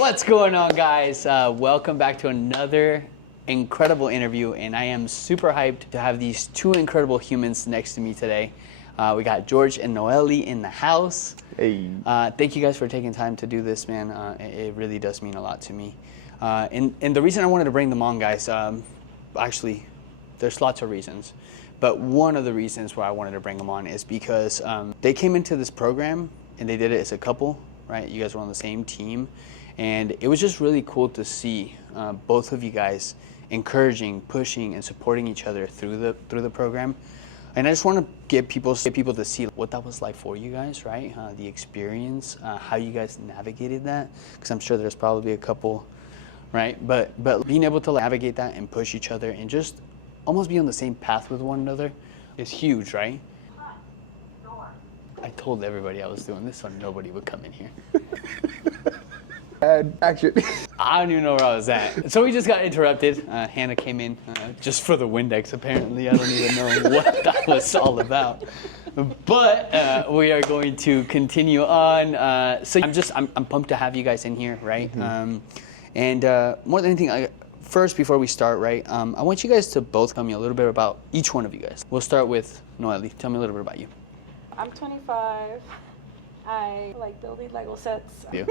What's going on, guys? Welcome back to another incredible interview, and I am super hyped to have these two incredible humans next to me today. We got Jorge and Nohely in the house. Hey. Thank you guys for taking time to do this, man. It really does mean a lot to me. And the reason I wanted to bring them on, guys, actually, there's lots of reasons. But one of the reasons why I wanted to bring them on is because they came into this program and they did it as a couple, right? You guys were on the same team. And it was just really cool to see both of you guys encouraging, pushing, and supporting each other through the program. And I just want to get people to see what that was like for you guys, right? The experience, how you guys navigated that, because I'm sure there's probably a couple, right? But being able to navigate that and push each other and just almost be on the same path with one another is huge, right? I told everybody I was doing this so nobody would come in here. Action. I don't even know where I was at. So we just got interrupted. Hannah came in just for the Windex, apparently. I don't even know what that was all about. But we are going to continue on. So I'm pumped to have you guys in here, right? Mm-hmm. And more than anything, first, before we start, right, I want you guys to both tell me a little bit about each one of you guys. We'll start with Nohely. Tell me a little bit about you. I'm 25. I like building Lego sets. Yeah.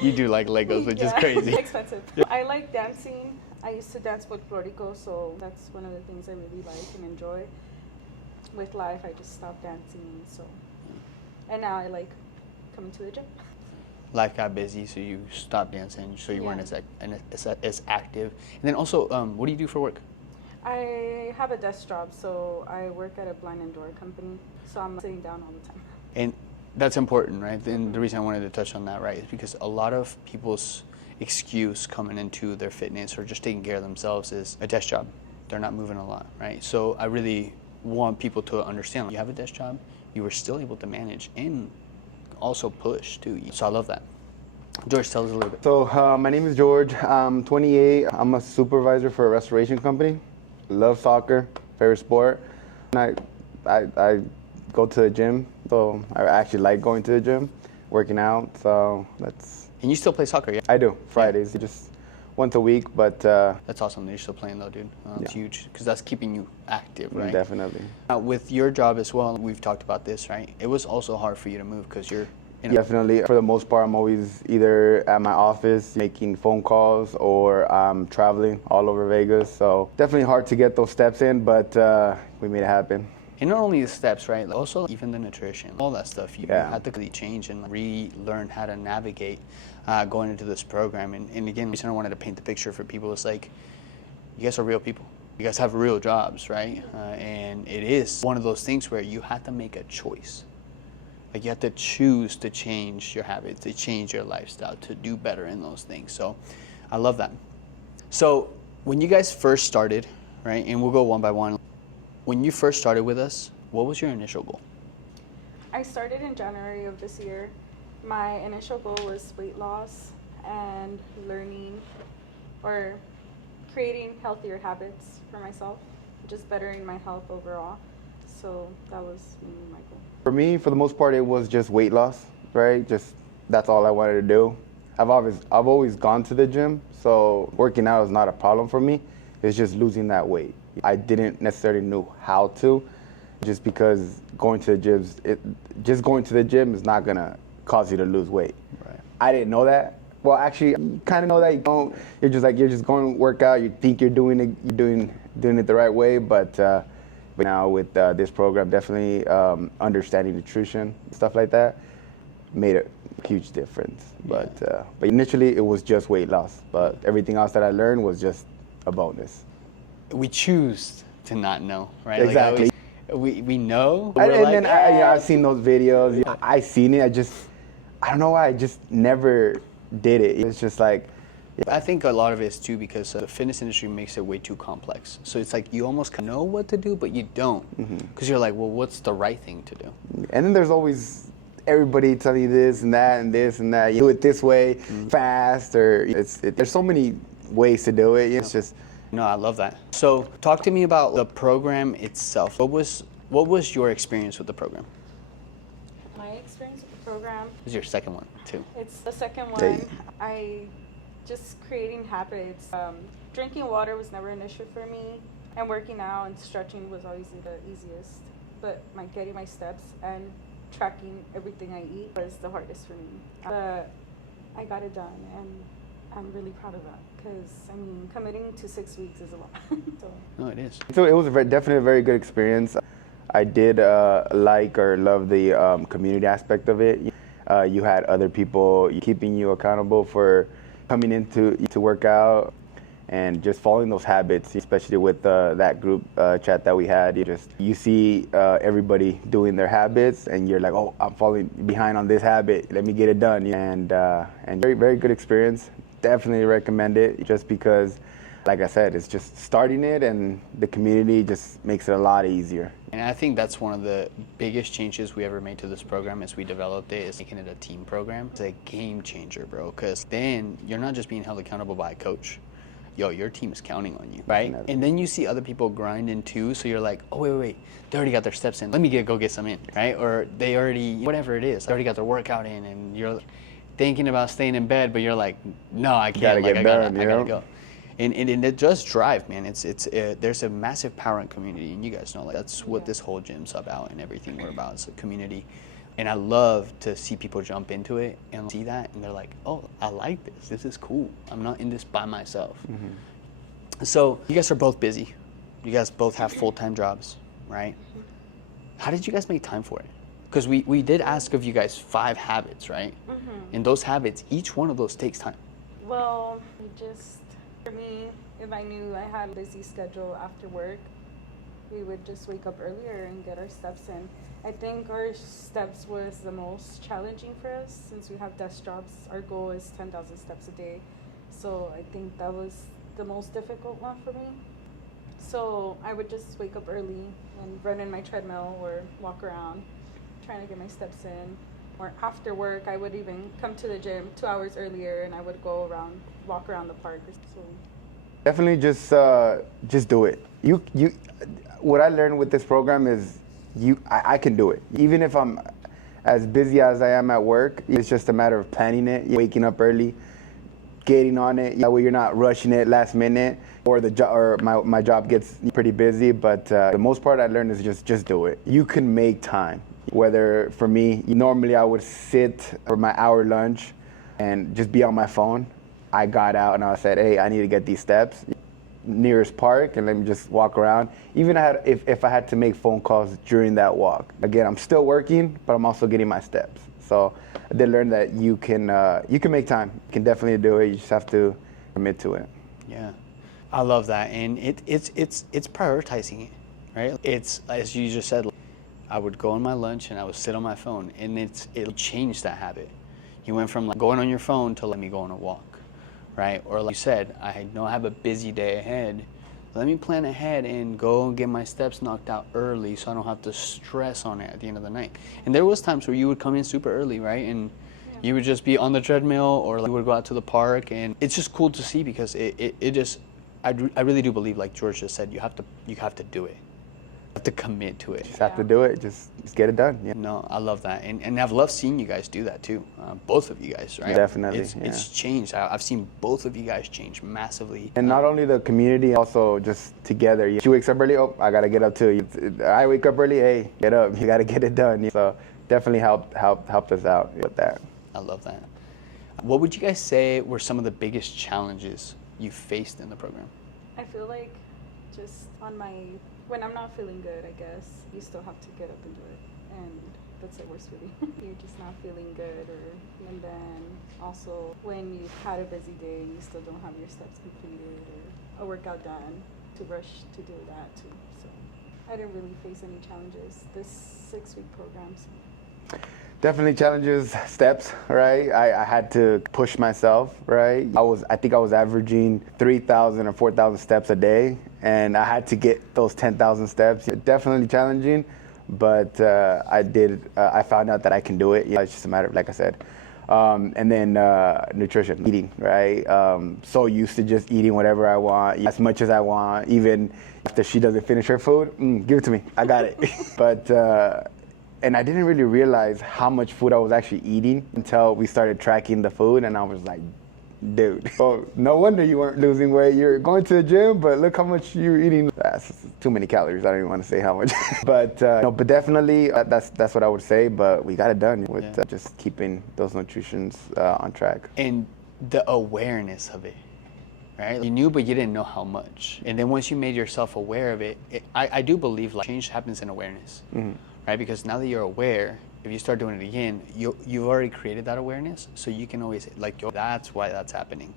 You do like Legos, which is crazy. Expensive. Yeah. I like dancing. I used to dance with Florico, so that's one of the things I really like and enjoy. With life, I just stopped dancing, so. And now I like coming to the gym. Life got busy, so you stopped dancing, so you weren't as active. And then also, what do you do for work? I have a desk job, so I work at a blind and door company, so I'm sitting down all the time. And that's important, right? And the reason I wanted to touch on that, right, is because a lot of people's excuse coming into their fitness or just taking care of themselves is a desk job. They're not moving a lot, right? So I really want people to understand, you have a desk job, you were still able to manage and also push too. So I love that. Jorge, tell us a little bit. So my name is Jorge. I'm 28. I'm a supervisor for a restoration company. Love soccer, favorite sport. I go to the gym, so I actually like going to the gym, working out. So that's. And you still play soccer, yeah? I do Fridays, just once a week, but. That's awesome that you're still playing though, dude. It's huge because that's keeping you active, right? Definitely. With your job as well, we've talked about this, right? It was also hard for you to move because you're. Definitely. For the most part, I'm always either at my office making phone calls or traveling all over Vegas. So definitely hard to get those steps in, but we made it happen. And not only the steps, right? Also, even the nutrition, all that stuff. You had to really change and relearn how to navigate going into this program. And again, the reason I wanted to paint the picture for people is like, you guys are real people. You guys have real jobs, right? And it is one of those things where you have to make a choice. Like you have to choose to change your habits, to change your lifestyle, to do better in those things. So I love that. So when you guys first started, right, and we'll go one by one. When you first started with us, what was your initial goal? I started in January of this year. My initial goal was weight loss and learning or creating healthier habits for myself, just bettering my health overall. So that was mainly my goal. For me, for the most part, it was just weight loss, right? Just that's all I wanted to do. I've always gone to the gym, so working out is not a problem for me. It's just losing that weight. I didn't necessarily know how to, just because going to the gym is not gonna cause you to lose weight. Right. I didn't know that. Well, actually, you kind of know that. You don't. You're just going to work out. You think you're doing it the right way, but now with this program, definitely understanding nutrition, stuff like that, made a huge difference. Yeah. But initially, it was just weight loss. But everything else that I learned was just a bonus. We choose to not know, right? Exactly. Like we know. Then I've seen those videos. I seen it. I don't know why. I just never did it. It's just like. I think a lot of it is too because the fitness industry makes it way too complex. So it's like you almost know what to do, but you don't. Because you're like, well, what's the right thing to do? And then there's always everybody telling you this and that and this and that. You do it this way, fast, or there's so many ways to do it. It's just. No, I love that. So talk to me about the program itself. What was your experience with the program? My experience with the program. This is your second one too. It's the second one. Hey. I just creating habits. Drinking water was never an issue for me, and working out and stretching was always the easiest. But getting my steps and tracking everything I eat was the hardest for me. But I got it done, and I'm really proud of that because, I mean, committing to 6 weeks is a lot. So. No, it is. So it was definitely a very good experience. I did like or love the community aspect of it. You had other people keeping you accountable for coming in to work out and just following those habits, especially with that group chat that we had. You see everybody doing their habits, and you're like, oh, I'm falling behind on this habit. Let me get it done. And very, very good experience. Definitely recommend it, just because, like I said, it's just starting it, and the community just makes it a lot easier. And I think that's one of the biggest changes we ever made to this program as we developed it, is making it a team program. It's a game changer, bro, because then you're not just being held accountable by a coach. Yo, your team is counting on you, right? Definitely. And then you see other people grinding too, so you're like, oh, wait, they already got their steps in. Let me go get some in, right? Or they already, whatever it is, they already got their workout in, and you're thinking about staying in bed, but you're like, no, I can't. I gotta go. And it does drive, man. There's a massive power in community, and you guys know, like, that's what this whole gym's about, and everything we're about is a community. And I love to see people jump into it and see that, and they're like, oh, I like this. This is cool. I'm not in this by myself. Mm-hmm. So you guys are both busy. You guys both have full-time jobs, right? How did you guys make time for it? Because we did ask of you guys 5 habits, right? Mm-hmm. And those habits, each one of those takes time. Well, for me, if I knew I had a busy schedule after work, we would just wake up earlier and get our steps in. I think our steps was the most challenging for us since we have desk jobs. Our goal is 10,000 steps a day. So I think that was the most difficult one for me. So I would just wake up early and run in my treadmill or walk around, trying to get my steps in. Or after work, I would even come to the gym 2 hours earlier, and I would go around, walk around the park. So Definitely just do it. What I learned with this program is I can do it. Even if I'm as busy as I am at work, it's just a matter of planning it, waking up early, getting on it. That way you're not rushing it last minute, or my job gets pretty busy. But the most part I learned is just do it. You can make time. Whether for me, normally I would sit for my hour lunch and just be on my phone. I got out and I said, hey, I need to get these steps. Nearest park, and let me just walk around. Even if I had to make phone calls during that walk. Again, I'm still working, but I'm also getting my steps. So I did learn that you can make time. You can definitely do it. You just have to commit to it. Yeah, I love that, and it's prioritizing it, right? It's, as you just said, I would go on my lunch and I would sit on my phone, and it'll change that habit. You went from going on your phone to let me go on a walk. Right? Or like you said, I know I have a busy day ahead. Let me plan ahead and go and get my steps knocked out early so I don't have to stress on it at the end of the night. And there was times where you would come in super early, right? And you would just be on the treadmill, or you would go out to the park, and it's just cool to see, because I really do believe, like George just said, you have to do it. You have to commit to it. Just have to do it. Just get it done. Yeah. No, I love that, and I've loved seeing you guys do that too. Both of you guys, right? Definitely. It's changed. I've seen both of you guys change massively. And not only the community, also just together. She wakes up early. Oh, I gotta get up too. I wake up early. Hey, get up. You gotta get it done. So definitely helped us out with that. I love that. What would you guys say were some of the biggest challenges you faced in the program? I feel like just when I'm not feeling good, I guess, you still have to get up and do it. And that's the worst feeling. You're just not feeling good. And then also when you've had a busy day, you still don't have your steps completed or a workout done, to rush to do that too. So I didn't really face any challenges this 6-week program. So. Definitely challenges, steps, right? I had to push myself, right? I think I was averaging 3,000 or 4,000 steps a day, and I had to get those 10,000 steps. Definitely challenging, but I found out that I can do it. It's just a matter of, like I said. And then nutrition, eating, right? So used to just eating whatever I want, as much as I want, even after she doesn't finish her food, give it to me, I got it. But and I didn't really realize how much food I was actually eating until we started tracking the food, and I was like, dude. Oh, no wonder you weren't losing weight. You're going to the gym, but look how much you're eating. That's too many calories. I don't even want to say how much. But no, but definitely that's what I would say. But we got it done with just keeping those nutritions on track. And the awareness of it, right? You knew, but you didn't know how much. And then once you made yourself aware of it, I do believe like change happens in awareness, right? Because now that you're aware, if you start doing it again, you've already created that awareness, so you can always like, yo, that's why that's happening.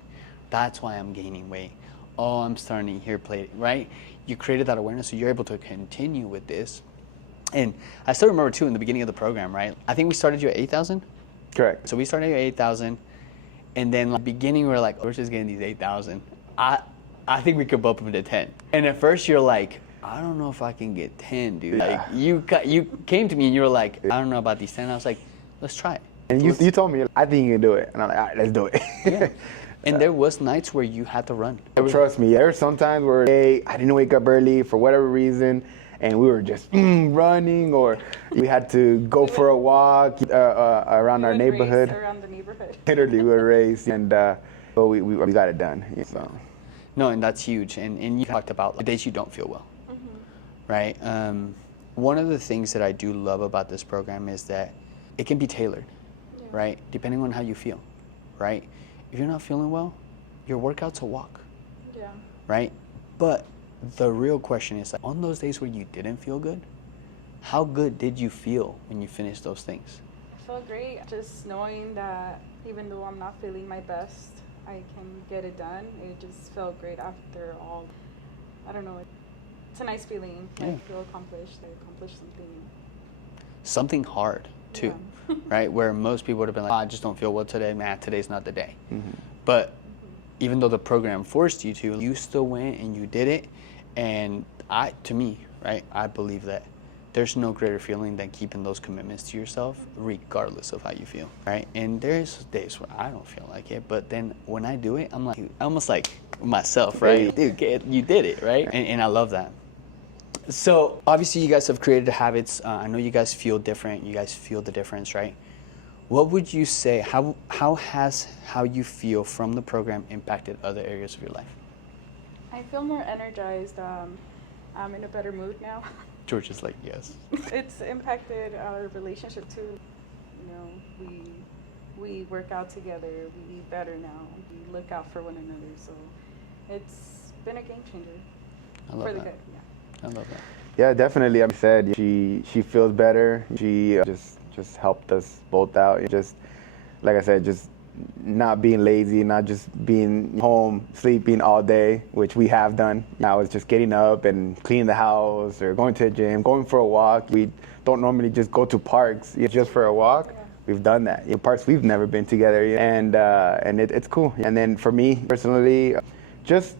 That's why I'm gaining weight. Oh, I'm starting to hear play, right? You created that awareness, so you're able to continue with this. And I still remember too in the beginning of the program, right? I think we started you at 8,000. Correct. So we started you at 8,000, and then like beginning we were like, we're just getting these 8,000. I think we could bump them to 10. And at first you're like, I don't know if I can get 10, dude. Yeah. Like you came to me and you were like, I don't know about these 10. I was like, let's try it. And you told me, I think you can do it. And I'm like, all right, let's do it. Yeah. And there was nights where you had to run. Trust me, there were some times where I didn't wake up early for whatever reason, and we were just running, or we had to go for a walk around our neighborhood. Around the neighborhood. Literally, we would race, and but we got it done. So. No, and that's huge. And you talked about the days you don't feel well, right? One of the things that I do love about this program is that it can be tailored, right? Depending on how you feel, right? If you're not feeling well, your workout's a walk, right? But the real question is, like, on those days where you didn't feel good, how good did you feel when you finished those things? I felt great, just knowing that even though I'm not feeling my best, I can get it done. It just felt great after all. I don't know. It's a nice feeling. I feel accomplished. I accomplished something. Something hard, too, right? Where most people would have been like, I just don't feel well today. Man, today's not the day. But even though the program forced you to, you still went and you did it. And to me, right, I believe that there's no greater feeling than keeping those commitments to yourself, regardless of how you feel, right? And there's days where I don't feel like it, but then when I do it, I'm like, almost like myself, right? Dude, you did it, right? And I love that. So obviously you guys have created habits. I know you guys feel different. You guys feel the difference, right? What would you say, how has how you feel from the program impacted other areas of your life? I feel more energized. I'm in a better mood now. George is like, yes. It's impacted our relationship too. You know, we work out together. We eat better now. We look out for one another. So it's been a game changer. I love for the that. good. Yeah. I love that. Yeah, definitely. I said she feels better. She just helped us both out. Just like I said, just not being lazy, not just being home sleeping all day, which we have done. I was just getting up and cleaning the house or going to the gym, going for a walk. We don't normally just go to parks just for a walk. We've done that. In parks we've never been together, and it's cool. And then for me personally, just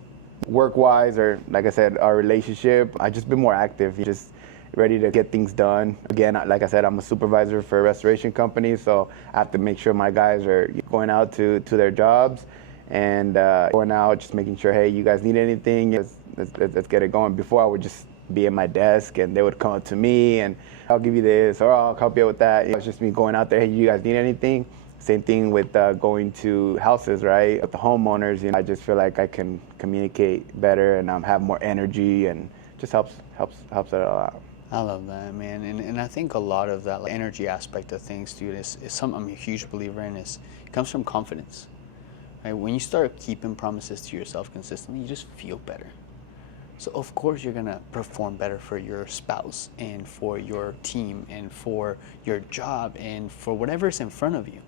work-wise, or like I said, our relationship, I've just been more active, just ready to get things done. Again, like I said, I'm a supervisor for a restoration company, so I have to make sure my guys are going out to their jobs and going out, just making sure, hey, you guys need anything? Let's get it going. Before I would just be at my desk and they would come up to me and I'll give you this or I'll help you with that. It's just me going out there, hey, you guys need anything? Same thing with going to houses, right? With the homeowners, I just feel like I can communicate better and have more energy, and just helps it all out. I love that, man. And I think a lot of that energy aspect of things, dude, is something I'm a huge believer in. It comes from confidence, right? When you start keeping promises to yourself consistently, you just feel better. So of course you're gonna perform better for your spouse and for your team and for your job and for whatever's in front of you.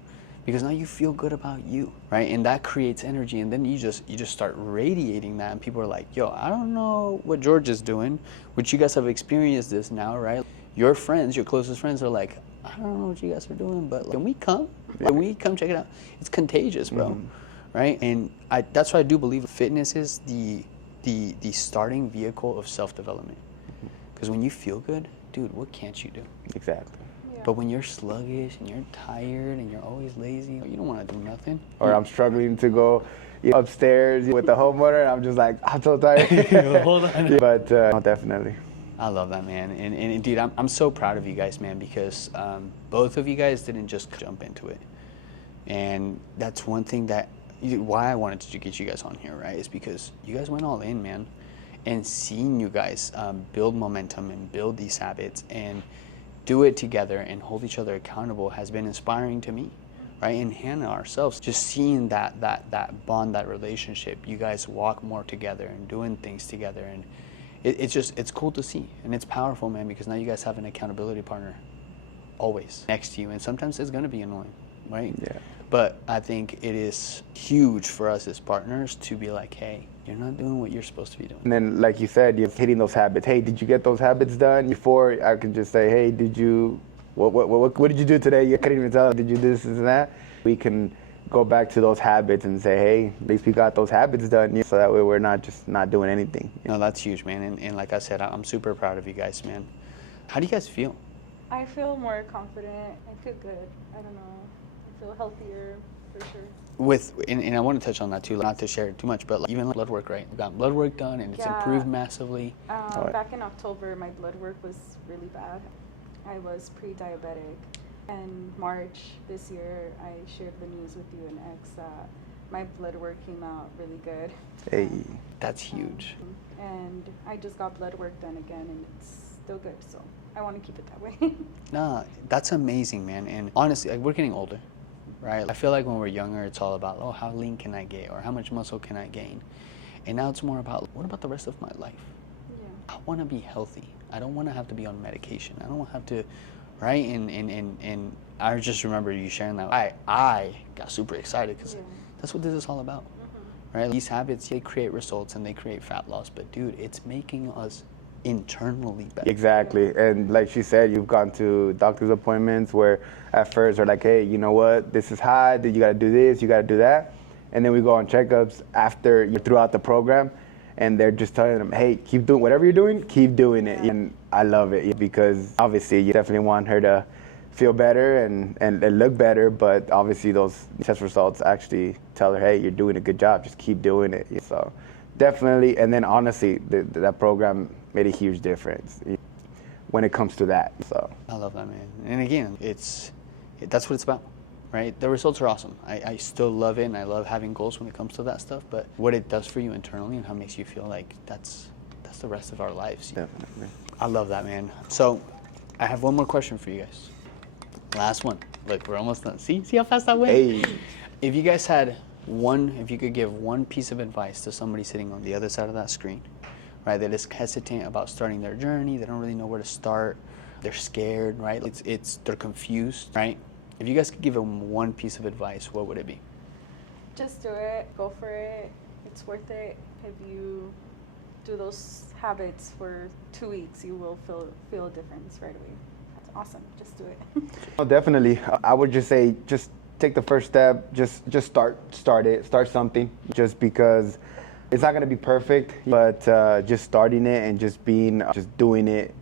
Because now you feel good about you, right? And that creates energy, and then you just start radiating that, and people are like, yo, I don't know what George is doing, which you guys have experienced this now, right? Your friends, your closest friends are like, I don't know what you guys are doing, but can we come? Can we come check it out? It's contagious, bro, right? And that's why I do believe fitness is the starting vehicle of self-development. Because when you feel good, dude, what can't you do? Exactly. But when you're sluggish and you're tired and you're always lazy, you don't want to do nothing. Or I'm struggling to go upstairs with the homeowner, and I'm just like, I'm so tired. Hold on. But definitely. I love that, man. And dude, I'm so proud of you guys, man, because both of you guys didn't just jump into it. And that's one thing that why I wanted to get you guys on here, right, is because you guys went all in, man. And seeing you guys build momentum and build these habits and do it together and hold each other accountable has been inspiring to me, right? And Hannah ourselves, just seeing that bond, that relationship, you guys walk more together and doing things together, and it's cool to see, and it's powerful, man, because now you guys have an accountability partner always next to you, and sometimes it's gonna be annoying, right? Yeah. But I think it is huge for us as partners to be like, hey, you're not doing what you're supposed to be doing. And then, like you said, you're hitting those habits. Hey, did you get those habits done? Before I could just say, hey, did you, what did you do today? You couldn't even tell, did you do this and that? We can go back to those habits and say, hey, at least we got those habits done, so that way we're not just not doing anything. No, that's huge, man. And like I said, I'm super proud of you guys, man. How do you guys feel? I feel more confident. I feel good. I don't know. I feel healthier for sure. And I want to touch on that too, not to share too much, but even blood work, right? We got blood work done and it's improved massively. Back in October, my blood work was really bad. I was pre-diabetic. And March this year, I shared the news with you and X that my blood work came out really good. Hey, that's huge. And I just got blood work done again, and it's still good. So I want to keep it that way. Nah, that's amazing, man. And honestly, like, we're getting older, right? I feel like when we're younger, it's all about, oh, how lean can I get, or how much muscle can I gain? And now it's more about, what about the rest of my life? Yeah. I want to be healthy. I don't want to have to be on medication. I don't want to have to, right? And I just remember you sharing that. I got super excited because that's what this is all about, right? These habits, they create results and they create fat loss, but dude, it's making us internally better. Exactly. And like she said, you've gone to doctor's appointments where at first they're like, hey, you know what, this is high, you got to do this, you got to do that. And then we go on checkups after you're throughout the program, and they're just telling them, hey, keep doing whatever you're doing, keep doing it. And I love it because obviously you definitely want her to feel better and look better, but obviously those test results actually tell her, hey, you're doing a good job, just keep doing it. So definitely, and then honestly, that program made a huge difference when it comes to that. So I love that, man. And again, that's what it's about, right? The results are awesome. I still love it, and I love having goals when it comes to that stuff, but what it does for you internally and how it makes you feel like that's the rest of our lives. definitely. I love that, man. So I have one more question for you guys. Last one. Look, we're almost done. See how fast I went? Hey. If you guys if you could give one piece of advice to somebody sitting on the other side of that screen, right, that is hesitant about starting their journey, they don't really know where to start, they're scared, right? They're confused, right? If you guys could give them one piece of advice, what would it be? Just do it. Go for it. It's worth it. If you do those habits for 2 weeks, you will feel a difference right away. That's awesome. Just do it. Oh, definitely. I would just say, just take the first step. Just start it. Start something. Just because it's not going to be perfect, but just starting it and just doing it,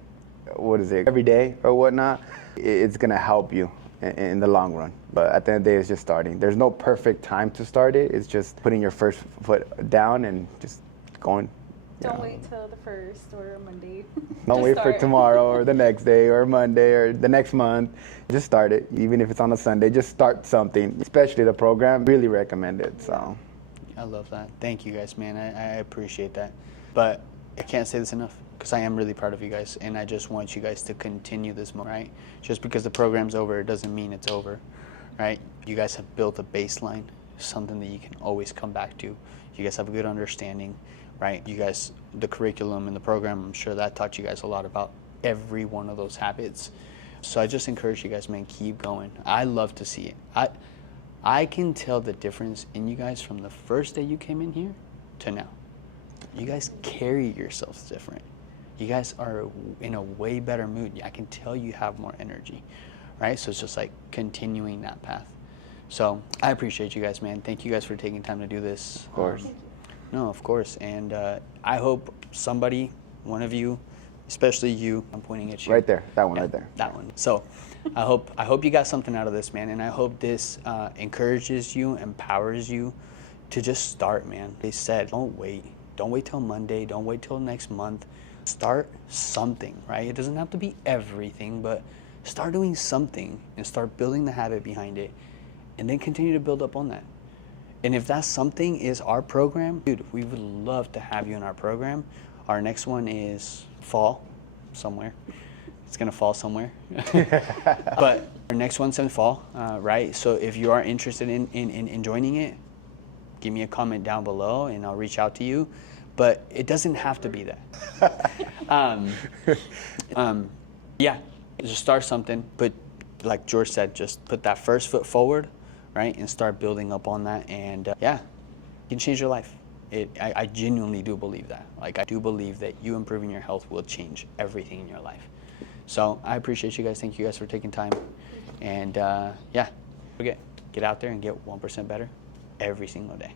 every day or whatnot, it's going to help you in the long run. But at the end of the day, it's just starting. There's no perfect time to start it. It's just putting your first foot down and just going. Don't wait till the 1st or Monday. Don't wait for tomorrow or the next day or Monday or the next month. Just start it. Even if it's on a Sunday, just start something. Especially the program, really recommend it. So I love that. Thank you guys, man. I appreciate that. But I can't say this enough because I am really proud of you guys, and I just want you guys to continue this more, right? Just because the program's over, it doesn't mean it's over, right? You guys have built a baseline, something that you can always come back to. You guys have a good understanding, right? You guys, the curriculum and the program, I'm sure that taught you guys a lot about every one of those habits. So I just encourage you guys, man, keep going. I love to see it. I can tell the difference in you guys from the first day you came in here to now. You guys carry yourselves different. You guys are in a way better mood. I can tell you have more energy, right? So it's just like continuing that path. So I appreciate you guys, man. Thank you guys for taking time to do this. of course. No, of course. And I hope somebody, one of you, especially you, I'm pointing at you. Right there, that one right there. That one. So I hope you got something out of this, man. And I hope this encourages you, empowers you to just start, man. They said, don't wait. Don't wait till Monday. Don't wait till next month. Start something, right? It doesn't have to be everything, but start doing something and start building the habit behind it, and then continue to build up on that. And if that something is our program, dude, we would love to have you in our program. Our next one is fall somewhere. It's gonna fall somewhere. But our next one's in fall, right? So if you are interested in joining it, give me a comment down below and I'll reach out to you. But it doesn't have to be that. Yeah, just start something. But like George said, just put that first foot forward, right? And start building up on that. And yeah, you can change your life. I genuinely do believe that. Like, I do believe that you improving your health will change everything in your life. So I appreciate you guys. Thank you guys for taking time. And yeah, forget, get out there and get 1% better every single day.